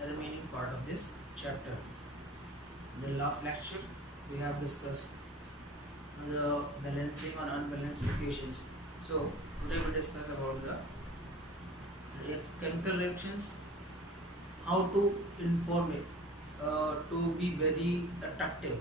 the remaining part of this chapter. In the last lecture we have discussed the balancing on unbalanced equations. So today we discuss about the chemical reactions, how to inform it to be very attractive,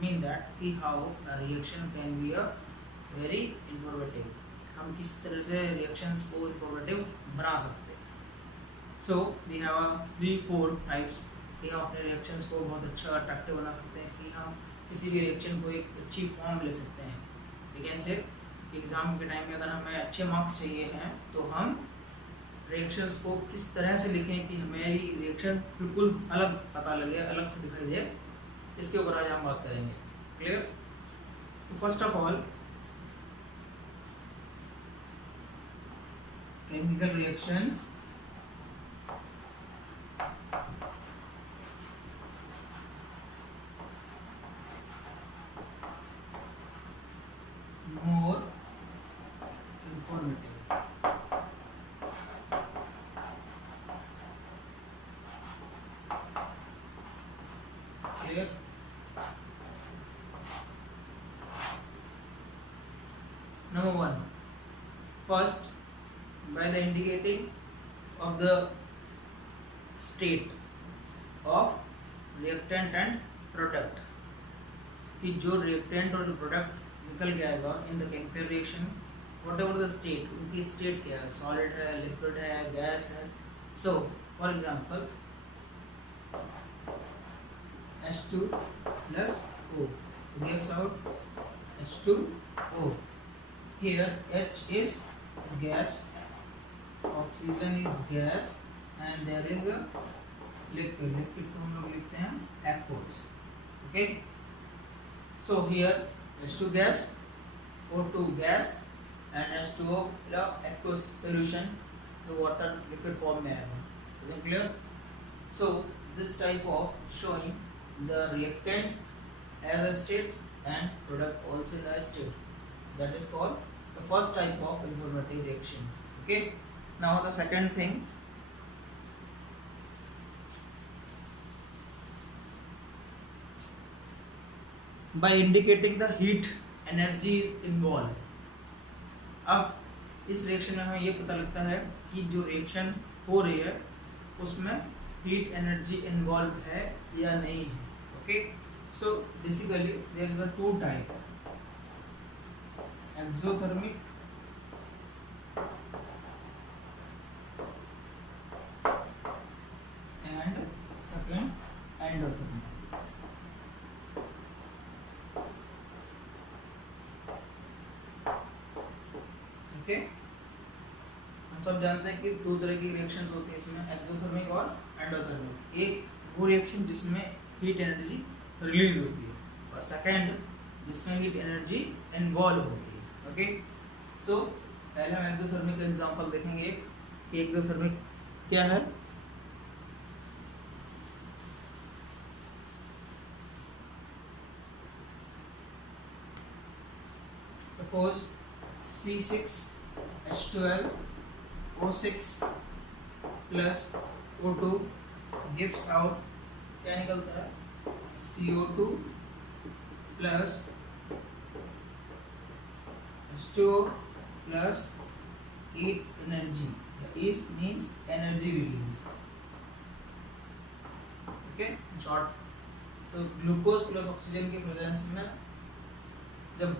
mean that कि how a reaction can be a very informative, हम किस तरह से reactions को informative बना सकते हैं. So we have 3-4 types कि हम अपने reactions को बहुत अच्छा attractive बना सकते हैं, कि हम किसी भी reaction को एक अच्छी form ले सकते हैं. We can say एग्जाम के टाइम में अगर हमें अच्छे मार्क्स चाहिए हैं तो हम रिएक्शंस को किस तरह से लिखें कि हमारी रिएक्शन बिल्कुल अलग पता लगे, अलग से दिखाई दे, इसके ऊपर आज हम बात करेंगे. क्लियर? तो first of all chemical reactions more informative. Clear? Number 1. First, by the indicating of the state of reactant and product, कि जो reactant और product निकल जाएगा in the chemical reaction, whatever the state, उनकी स्टेट क्या है, सॉलिड है, लिक्विड है, गैस है. So for example H2 plus O, so gives out H2O. Here H is gas, oxygen is gas, and there is a liquid. Liquid को हम लोग लिखते हैं aqueous. Okay. So here H2 gas, O2 gas, and H2O aqueous solution, the water liquid form में आएगा. Is it clear? So this type of showing the reactant as a state and product also in a state, that is called the first type of informative reaction. Okay. Now the second thing, by indicating the heat energy is involved. अब इस रिएक्शन में हमें ये पता लगता है कि जो रिएक्शन हो रही है उसमें हीट एनर्जी इन्वॉल्व है या नहीं है. Okay. So basically there is a two type, exothermic and second endothermic. Okay. हम सब जानते हैं कि दो तरह की रिएक्शंस होती है इसमें, एक्सोथर्मिक और एंडोथर्मिक. एक वो रिएक्शन जिसमें हीट एनर्जी रिलीज होती है, और सेकंड जिसमें हीट एनर्जी इन्वॉल्व होती है. ओके. सो पहले हम एक्सोथर्मिक का एग्जांपल देखेंगे कि एक्सोथर्मिक क्या है. Suppose C6H12 O6 plus O2 gives out, क्या निकलता है, CO2 plus H2O plus heat energy. Is means energy release. Okay, short. तो ग्लूकोज प्लस ऑक्सीजन के प्रेजेंस में जब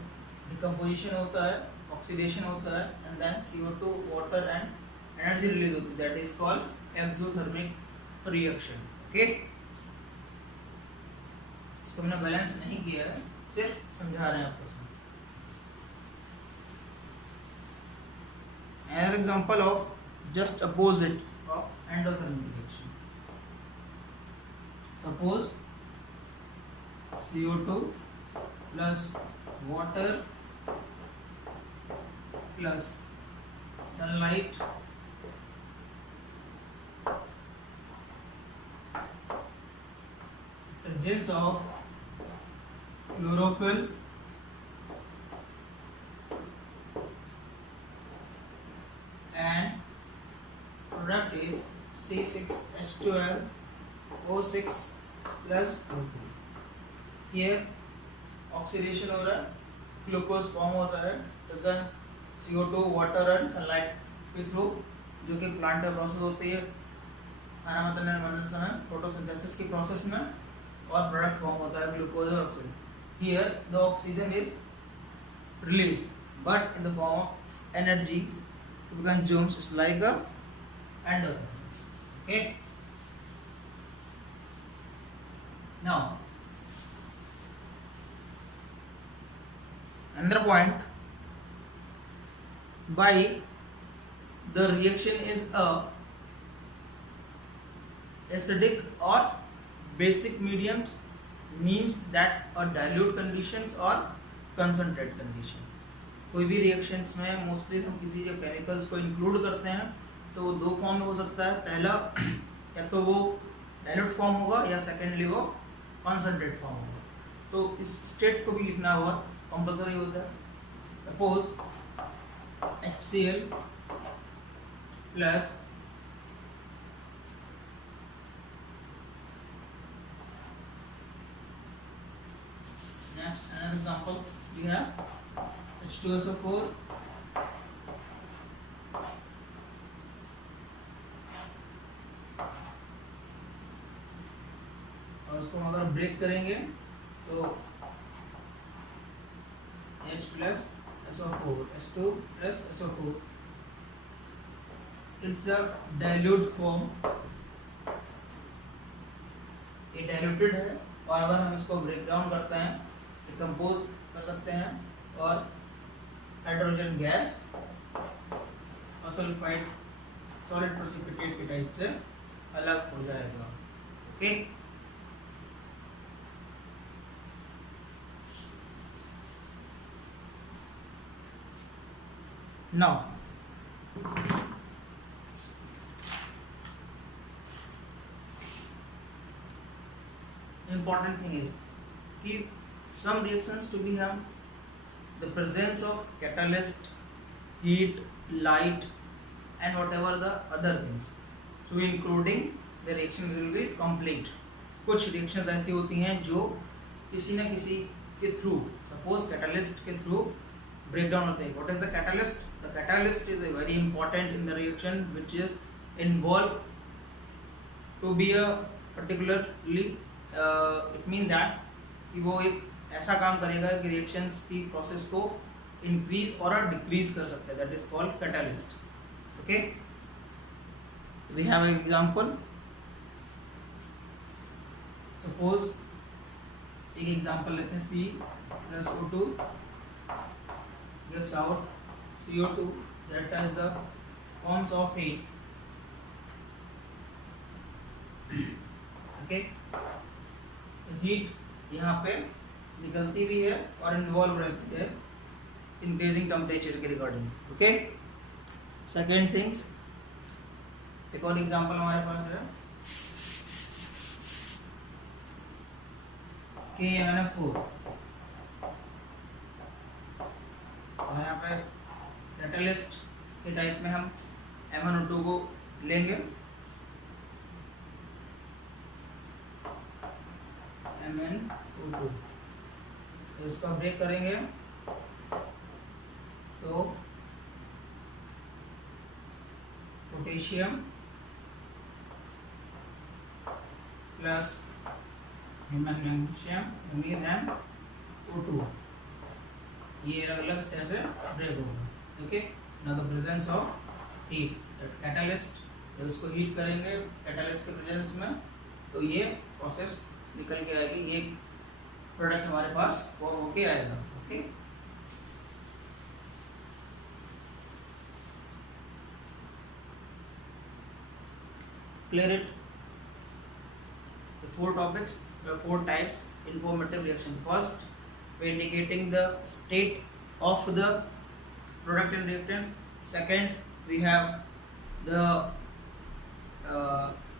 डिकम्पोजिशन होता है, ऑक्सीडेशन होता है, and then CO2 water and energy release होती है, that is called exothermic reaction. Okay. इसको हमने बैलेंस नहीं किया है, सिर्फ समझा रहे हैं आपको. An example of just opposite of endothermic reaction. Suppose CO2 plus water plus sunlight presence of chlorophyll and product is C6H12 O6 plus O2. Here oxidation हो रहा है, ग्लूकोज फॉर्म होता है present CO2 water and sunlight के थ्रू, जो कि प्लांट में प्रोसेस होती है खाना बनने समय फोटोसिंथेसिस की प्रोसेस में, और प्रोडक्ट फॉर्म होता है ग्लूकोज और oxygen. Here the oxygen is released but in the form of energy to be consumed is like a endotherm. Okay, now another point, by the reaction is a acidic or basic medium means that a dilute conditions or concentrate condition. कोई भी रिएक्शंस में मोस्टली हम किसी जब केमिकल्स को इंक्लूड करते हैं तो वो दो फॉर्म में हो सकता है. पहला या तो वो डाइल्यूट फॉर्म होगा या सेकेंडली वो कॉन्सेंट्रेट फॉर्म होगा. तो इस स्टेट को भी लिखना बहुत कंपल्सरी होता है. Suppose HCl plus next another example we have H2SO4 और उसको अगर ब्रेक करेंगे तो H plus SO4 H2 plus SO4 it's a dilute form. ये डाइल्यूटेड है और अगर हम इसको ब्रेक डाउन करते हैं डिकम्पोज कर सकते हैं और हाइड्रोजन गैस और सल्फाइड सॉलिड प्रेसिपिटेट के टाइप से अलग हो जाएगा. Okay, now important thing is कि some reactions to be have the presence of catalyst, heat, light and whatever the other things, so including the reaction will be complete. कुछ reactions ऐसी होती हैं जो किसी न किसी के थ्रू, suppose catalyst के थ्रू breakdown होते हैं. What is the catalyst? The catalyst is a very important in the reaction which is involved to be a particularly it mean that कि वो एक ऐसा काम करेगा कि रिएक्शंस की प्रोसेस को इंक्रीज और डिक्रीज कर सकता है. That is called catalyst. Okay, we have an example. Suppose एक एग्जांपल लेते हैं. C plus O2 gives out CO2 that is the forms of heat. Okay, heat यहाँ पे निकलती भी है और इन्वॉल्व रहती है इंक्रीजिंग टेम्परेचर के रिगार्डिंग. ओके, सेकेंड थिंग्स, एक और एग्जांपल हमारे पास है KMnO4 और यहाँ पे कैटलिस्ट के टाइप में हम MnO2 को लेंगे. MnO2 तो इसका ब्रेक करेंगे तो पोटेशियम प्लस मैग्नीशियम MnO2 ये अलग अलग तरह से ब्रेक होगा. Okay, now the presence of heat, catalyst, जब इसको हीट करेंगे कैटलिस्ट के प्रेजेंस में तो ये प्रोसेस निकल के आएगी, ये प्रोडक्ट हमारे पास फॉर्म होके आएगा. Okay, clear it. The 4 topics, the 4 types informative reaction. First, we indicating the state of the product and reactant. Second, we have the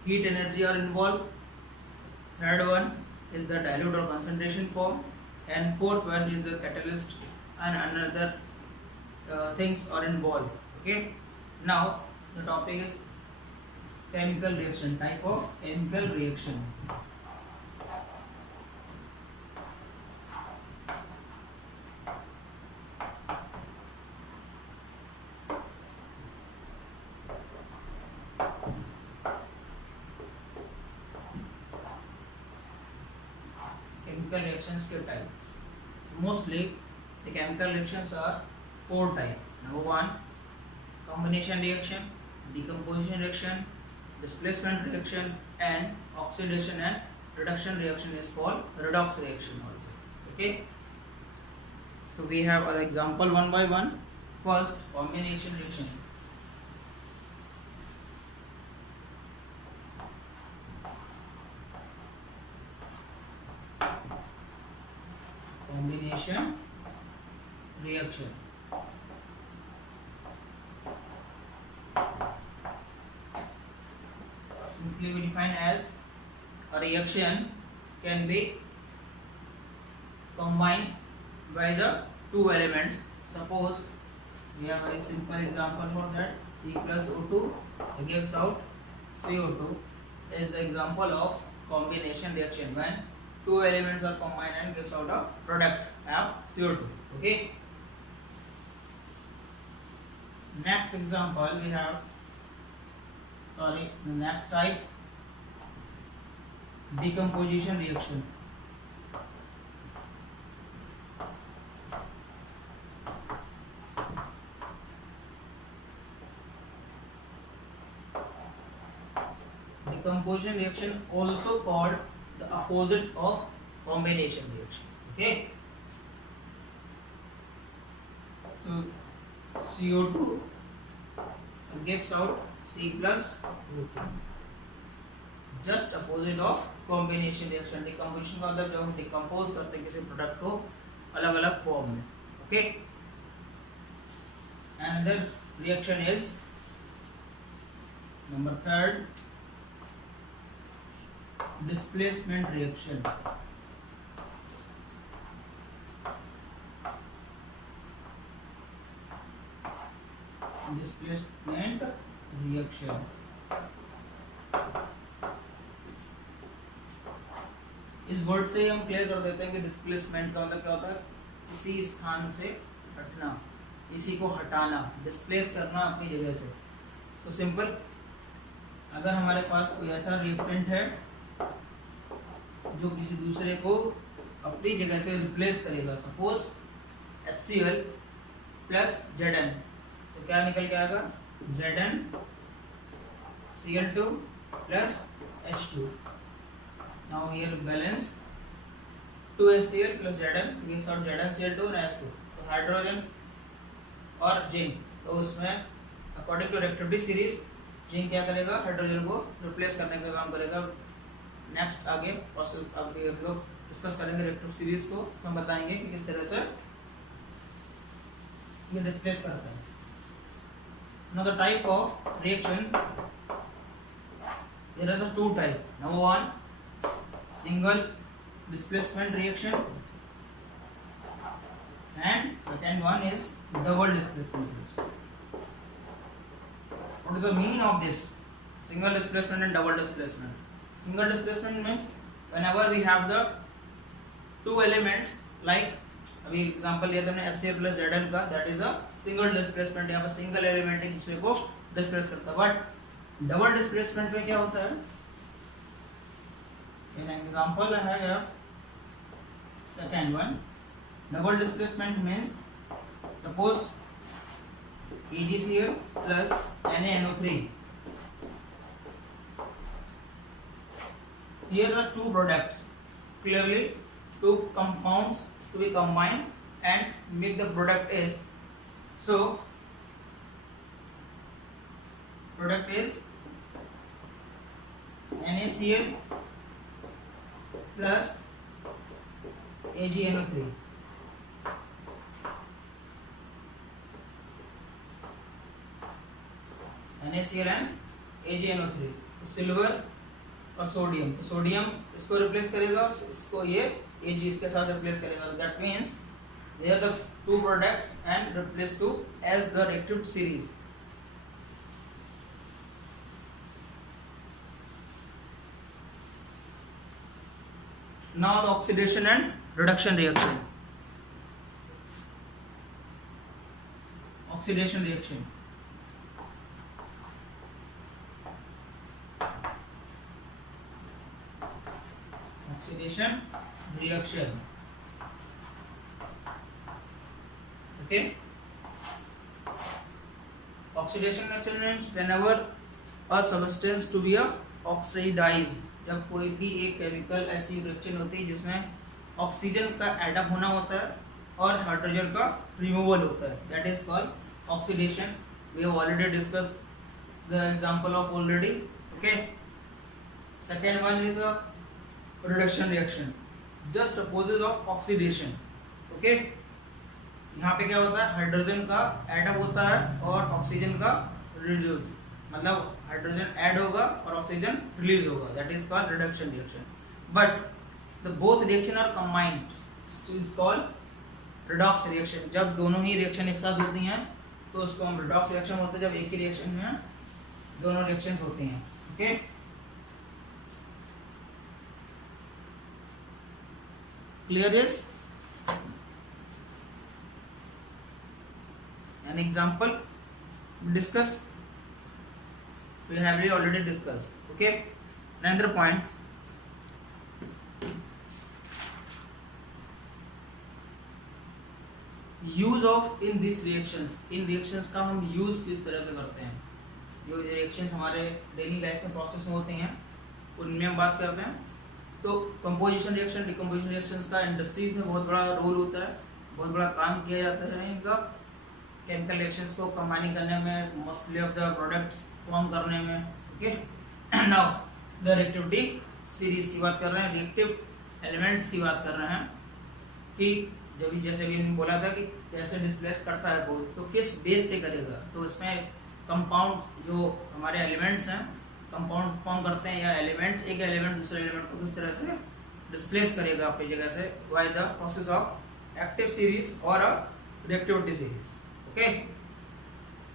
heat energy are involved. Third one is the dilute or concentration form, and fourth one is the catalyst and another things are involved. Okay, now the topic is chemical reaction, type of chemical reaction. Chemical reactions के type. Mostly the chemical reactions are four type. Number one, combination reaction, decomposition reaction, displacement reaction, and oxidation and reduction reaction is called redox reaction also. Okay. So we have an example one by one. First, combination reaction. Combination reaction. Simply we define as a reaction can be combined by the two elements. Suppose we have a very simple example for that. C plus O2 gives out CO2 is the example of combination reaction when two elements are combined and gives out a product have CO2. Okay. Next example we have, the next type, decomposition reaction. Decomposition reaction also called the opposite of combination reaction. Okay. So CO2 gives out C plus O2. Just opposite of combination reaction. Decomposition का मतलब जब हम डिकम्पोज करते हैं किसी प्रोडक्ट को अलग अलग फॉर्म में. Okay. Another reaction is number third, displacement reaction. Displacement reaction. इस वर्ड से हम क्लियर कर देते हैं कि डिस्प्लेसमेंट का मतलब क्या होता है, किसी स्थान से हटना, किसी को हटाना, डिस्प्लेस करना अपनी जगह से. सो सिंपल, अगर हमारे पास कोई ऐसा रिएक्टेंट है जो किसी दूसरे को अपनी जगह से रिप्लेस करेगा, सपोज HCl प्लस Zn, तो क्या निकल के आएगा, Zn Cl2 plus H2. Now here balance 2HCl plus Zn gives out Zn Cl2 and H2. तो हाइड्रोजन और जिंक, तो उसमें according to reactivity series zinc क्या करेगा, हाइड्रोजन को रिप्लेस करने का काम करेगा. नेक्स्ट आगे प्रोसेस आगे हम लोग डिस्कस करेंगे रिएक्टिव सीरीज को, हम बताएंगे कि किस तरह से ये डिस्प्लेस करते हैं. Now the type of reaction, there are the two type. Number one, single displacement reaction, and second one is double displacement reaction. What is the meaning of this single displacement and double displacement? Single displacement means whenever we have the two elements, like अभी एग्जांपल लिया था हमने HCl plus Zn का, that is a single displacement. यहाँ पर single element एक दूसरे को डिस्प्लेस करता है. बट डबल डिस्प्लेसमेंट में क्या होता है, an example I have second one. Double displacement means suppose AgCl plus NaNO3. Here are two products, clearly two compounds to be combined and make the product is, so product is NaCl plus AgNO3. NaCl and AgNO3. Silver और सोडियम, तो सोडियम इसको रिप्लेस करेगा, इसको ये Ag इसके साथ रिप्लेस करेगा. That means they are the two products and replace to as the reactive series. Now the oxidation and reduction reaction. Oxidation reaction. Oxidation reaction. Okay. Oxidation reaction means whenever a substance to be oxidized. जब कोई भी एक केमिकल ऐसी रिएक्शन होती है जिसमें ऑक्सीजन का एडअप होना होता है और हाइड्रोजन का रिमूवल होता है, that is called oxidation. We have already discuss the example of already. Okay. Second one is a reduction reaction, just opposite of oxidation. Okay. यहाँ पे क्या होता है, हाइड्रोजन का एडअप होता है और ऑक्सीजन का रिड्यूस, मतलब हाइड्रोजन ऐड होगा और ऑक्सीजन रिलीज होगा, that is called reduction reaction. But the both reaction are combined is called redox reaction. जब दोनों ही रिएक्शन एक साथ होती हैं तो उसको हम रिडॉक्स रिएक्शन बोलते हैं, जब एक ही रिएक्शन में दोनों रिएक्शंस होती हैं. Okay. Clear is an example discuss. We have already discussed. Okay. Another point, use of in these reactions. इन reactions का हम use किस तरह से करते हैं, जो reactions हमारे डेली लाइफ में प्रोसेस में होते हैं उनमें हम बात करते हैं. तो कंपोजिशन रिएक्शन, डिकम्पोजिशन रिएक्शंस का इंडस्ट्रीज में बहुत बड़ा रोल होता है, बहुत बड़ा काम किया जाता है इनका केमिकल रिएक्शंस को कंबाइन करने में, mostly of the products form करने में. Okay. Now the reactivity series की बात कर रहे हैं, रिएक्टिव एलिमेंट्स की बात कर रहे हैं कि जब जैसे भी बोला था कि कैसे डिस्प्लेस करता है वो, तो किस बेस पे करेगा. तो इसमें कंपाउंड जो हमारे एलिमेंट्स हैं कंपाउंड फॉर्म करते हैं, या एलिमेंट एक एलिमेंट दूसरे एलिमेंट को किस तरह से डिस्प्लेस करेगा अपनी जगह से, by the process of active series और a reactivity series. Okay,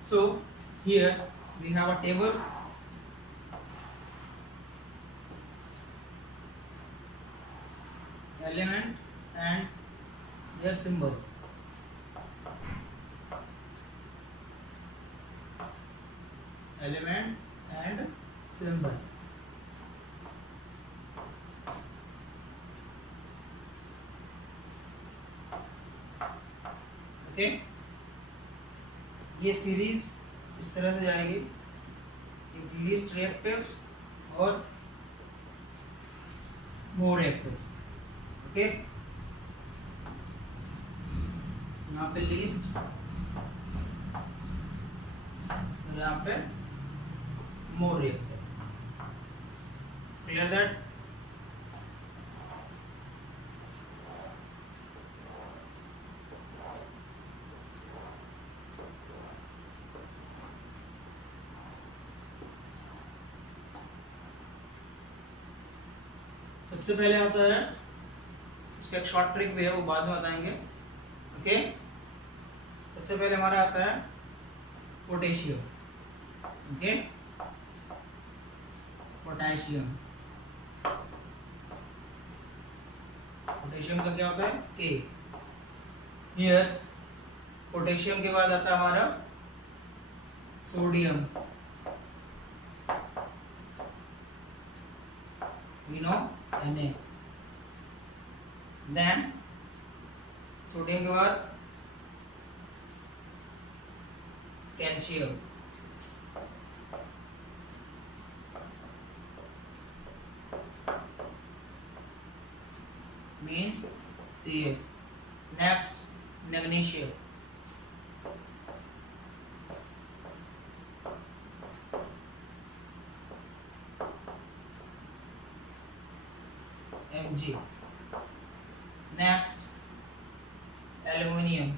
so here we have a table. Element and their symbol. Element and symbol. Okay. ये सीरीज इस तरह से जाएगी, लीस्ट रिएक्टिव और मोर रिएक्टिव. ओके. यहाँ पे लीस्ट और यहाँ पे मोर रिएक्टिव. Clear that. सबसे पहले आता है, इसका एक शॉर्ट ट्रिक भी है वो बाद में बताएंगे. ओके. सबसे पहले हमारा आता है पोटेशियम. ओके. पोटेशियम. पोटेशियम का क्या होता है, के. हियर पोटेशियम के बाद आता है हमारा sodium. we know Na. then sodium के बाद calcium. means Ca. next magnesium. Mg. next aluminium.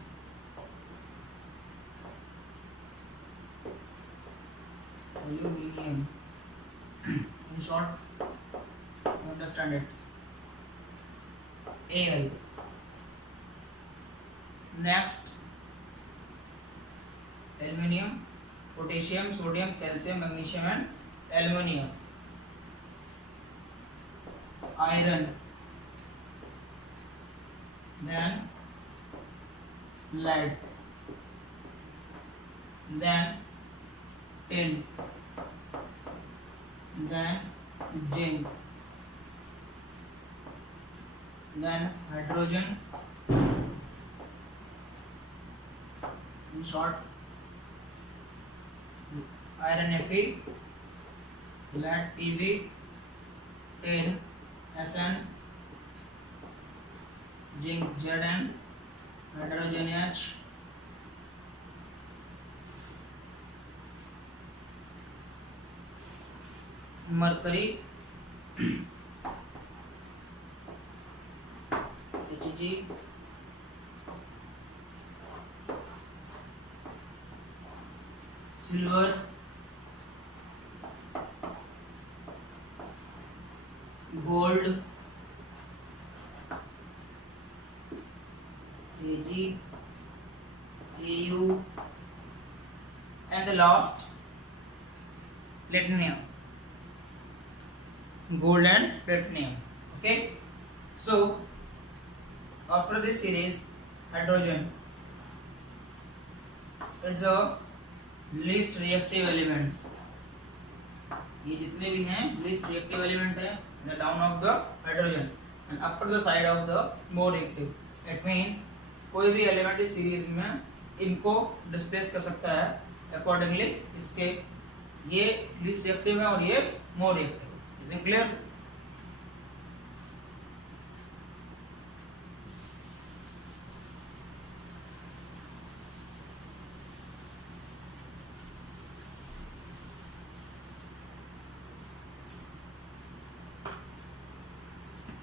Aluminium. in short, understand it. Al. next aluminium, potassium, sodium, calcium, magnesium and aluminium. Iron. then lead, then tin, then zinc, then hydrogen, in short iron Fe, lead Pb, tin Sn, zinc Zn, hydrogen H, mercury Hg, silver, gold Ag, Au, and the last platinum, gold and platinum. Okay, so after this series, hydrogen, it's a least reactive elements. ये जितने भी हैं least reactive element है the down of the hydrogen and upper the side of the more reactive. It mean कोई भी एलिमेंट इस सीरीज में इनको डिस्प्लेस कर सकता है अकॉर्डिंगली इसके ये लीस्ट रिएक्टिव है और ये more reactive. Is it clear?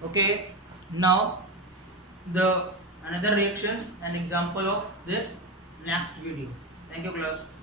Okay, now the another reactions and example of this next video. Thank you class.